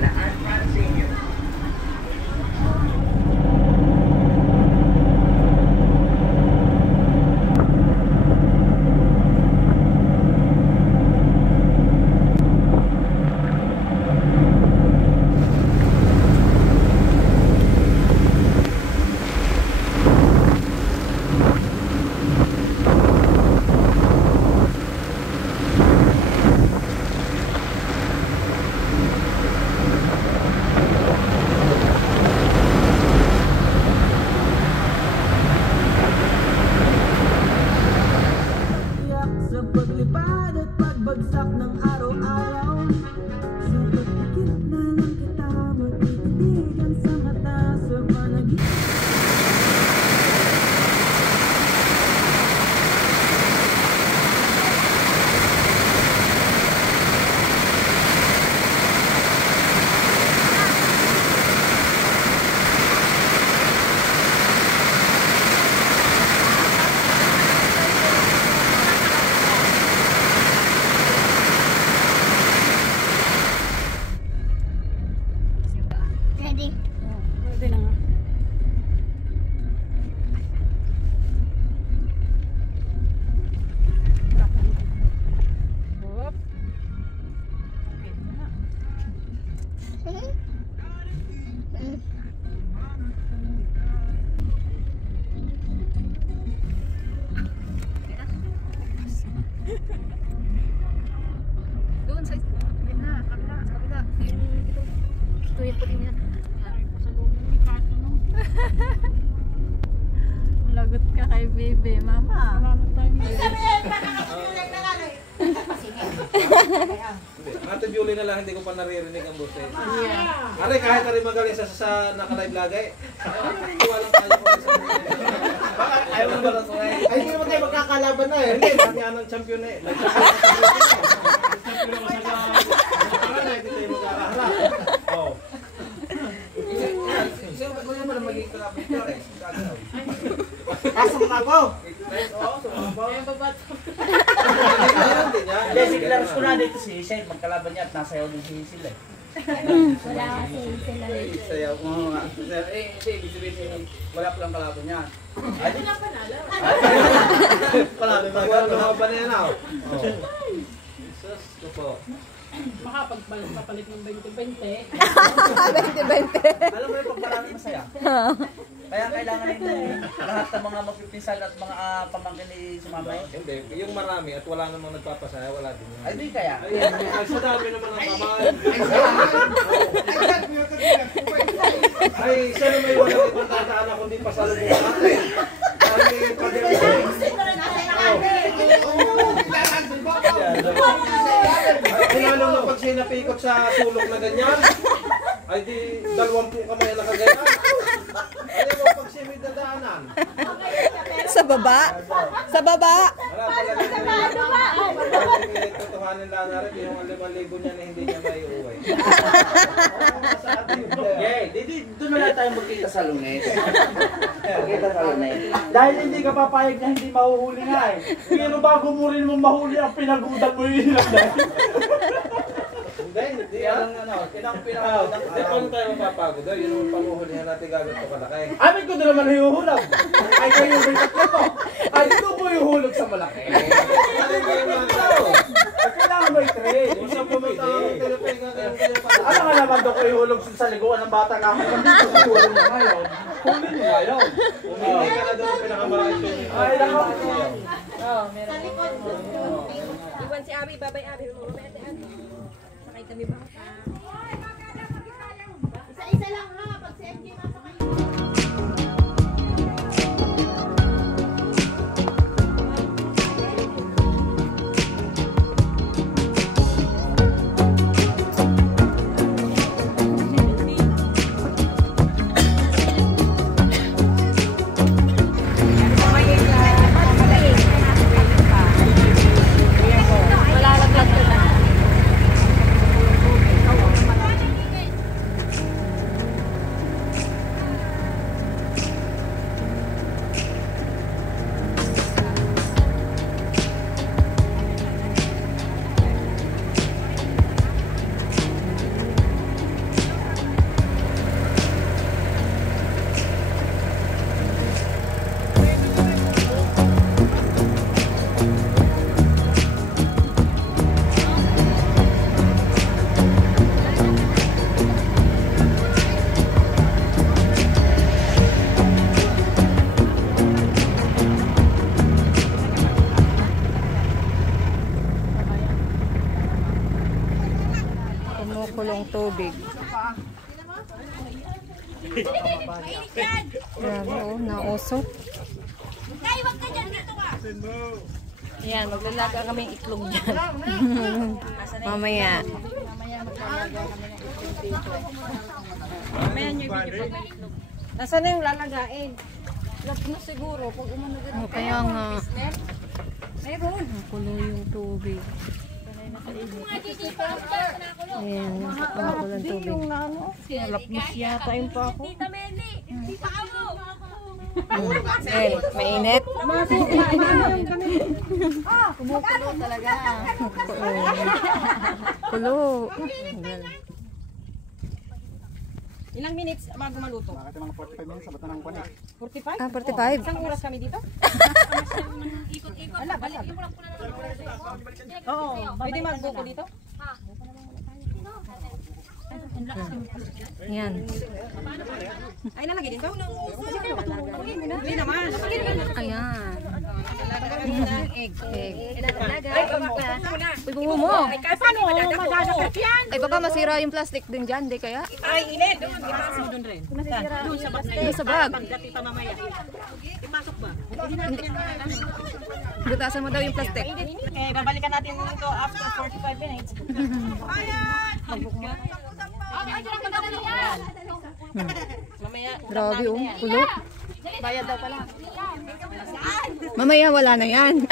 pamahalaan para sa inyo. Doon sa kabila. Ito yung puting yan. Yari po sa loob ni Kato, no? Lagot ka kay Bebe, mama. Maraming tayo. Ate Julie na lang, hindi ko pa naririnig ang boses. Are, kahit na rin magaling sa naka-live lagay. Walang tayo ko sa ayaw mo ba lang sa ngayon? Ay, hindi naman tayo magkakalaban na eh. Hindi, dami ng champion eh. Champion ako sa para na, hindi tayo magkakaharap. Oo. Sino ba naman ang magiging kalabit eh? Kasama ako! Oo, sumabaw. Ayun ba ba? Basic laros ko na dito si Isay, magkalaban niya at nasayaw din si Hisil eh. Wala kasi sila. Sayaw ko nga. Ibig sabihin, wala palang kalaban niya. Ay, hindi na panalo. Kalaban ba na yan ako? Jesus ko po. Makapagpapalit ng 2020. 2020. Alam mo yung pagmarami masaya. Kaya kailangan nito lahat ng mga magpipinsan at mga pamangkin ni sumabay. Hindi, yung marami at wala namang nagpapasaya, wala din yan. Ay, di kaya. Ay, sa dami naman ang kamay. Ay, siya na may walang ibang tataan ako, hindi pa sa lubungan natin. Ay, ay, alam na pag sinapikot sa sulok na ganyan, ay di 20 kamay na kaganyan. Ayaw mo pag simid na daanan. Sa baba? Sa baba? Wala pala ganyan. Tutuhanin lang na rin, yung 5,000 niya na hindi niya may uwi. Doon na lang tayo magkita sa Lunes. Magkita sa Lunes. Dahil hindi ka papayag na hindi mahuhuli nga eh. Pero bago mo rin mo mahuli ang pinagudan mo yung ilang dahil. Hindi yan ang pinakagudan. Hindi pa tayo mapapagod. Yun ang panguhulihan natin gamit ko kalaki. Amin ko doon naman hihuhulog. Ay kayo may tatlo ko. Ay ito ko hihuhulog sa malaki. Kailangan may trade. Usap po may Ano ka naman doon ko ihulog sa liguan ng bata ka ako nandito sa hulog na ngayon. Huli nyo ngayon. Hindi ka na doon pinakamalaki. Ay nako. Sa likod. Iwan si Abi, babay Abi. Sakay kami ba? Isa-isa lang ha, pag si MJ masakay. Kulong tubig. Grabe oh, nausok. Ayan, maglalaga kami ng itlog dyan. Mamaya. Mamaya niyo video pag may itlog. Nasaan na yung lalagain? Lap na siguro pag umano din. Oh, kaya nga. Meron. Kulo yung tubig. Ayan, kulo ng tubig. Yung ano, sinalapnos yata yung pa ako. Eh, mainit. Kumukulo talaga. Kulo. Ilang minutes bago maluto? Bakit mga 45 minutes, sabat na ng kuwan 45? Ah, 45. Isang oras kami dito? Wala, balik. Oo, pwede magbuko dito? Yan. Ay, nalagay dito? Hindi naman. Ayan. Egg. Egg. Ay, Ibuho mo. paano madadakot yan? Ay, baka masira yung plastic din dyan, di kaya? Ay, init. Ipasok mo dun rin. Doon sa bag na Doon sa bag. Pagdati pa mamaya. Ipasok ba? Butasan mo daw yung plastic. Okay, babalikan natin ito after 45 minutes. Mamaya, Grabe oh, kulo. bayad daw pala. Mamaya wala na yan.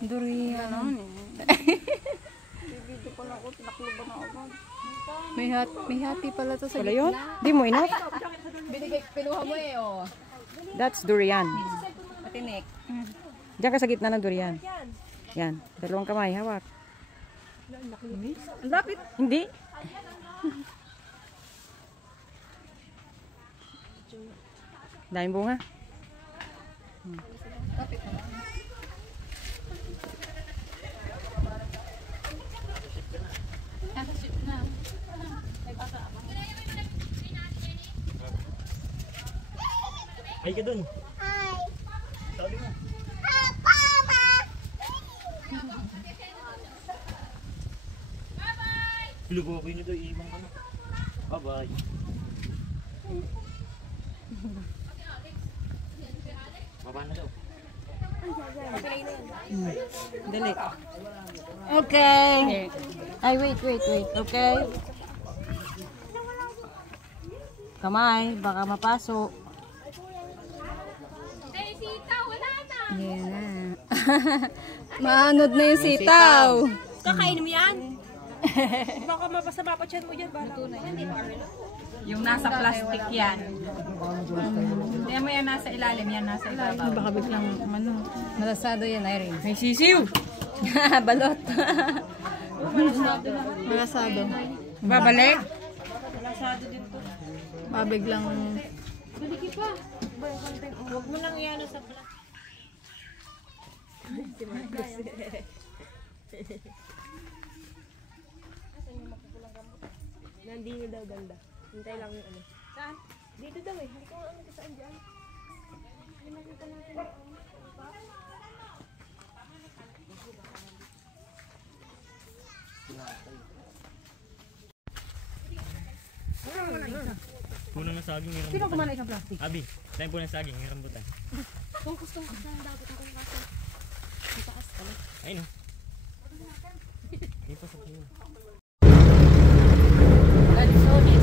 Durian. May hati pala to sa gitna. Di mo enough? Pinuha mo eh, oh. That's durian. Patinik. Diyan ka sa gitna ng durian. Yan. Dalawang kamay, hawak. Ang lapit. Hindi. Daming bunga. Ay ka dun. Pilugo ko yun ito, iibang ka na. Bye-bye. Baba na daw. Dali. Okay. Ay, wait. Okay. Kamay, baka mapasok. Yeah. Maanod na yung sitaw. Kakainin mo yan? Baka mapasama pa tiyan mo dyan. Yung nasa plastic yan. Hindi mo yan nasa ilalim, yan nasa ibabaw. Baka biglang malasado yan, Irene. May sisiw! Balot. Malasado. Babalik? Baka biglang... Huwag mo nang iyan sa plastic. Nandito daw banda. Hintay lang yung ano. Saan? Dito daw eh. Hindi ko ano kung saan dyan. Nakita natin. Puno ng saging yung rambutan. Sino kumanay sa plastic? Abi, tayo puno ng saging yung rambutan. Kung gustong gusto ng dapat ako ng kaso. Ang taas pala. Ayun o. Hindi pa sa puno. Ganso din.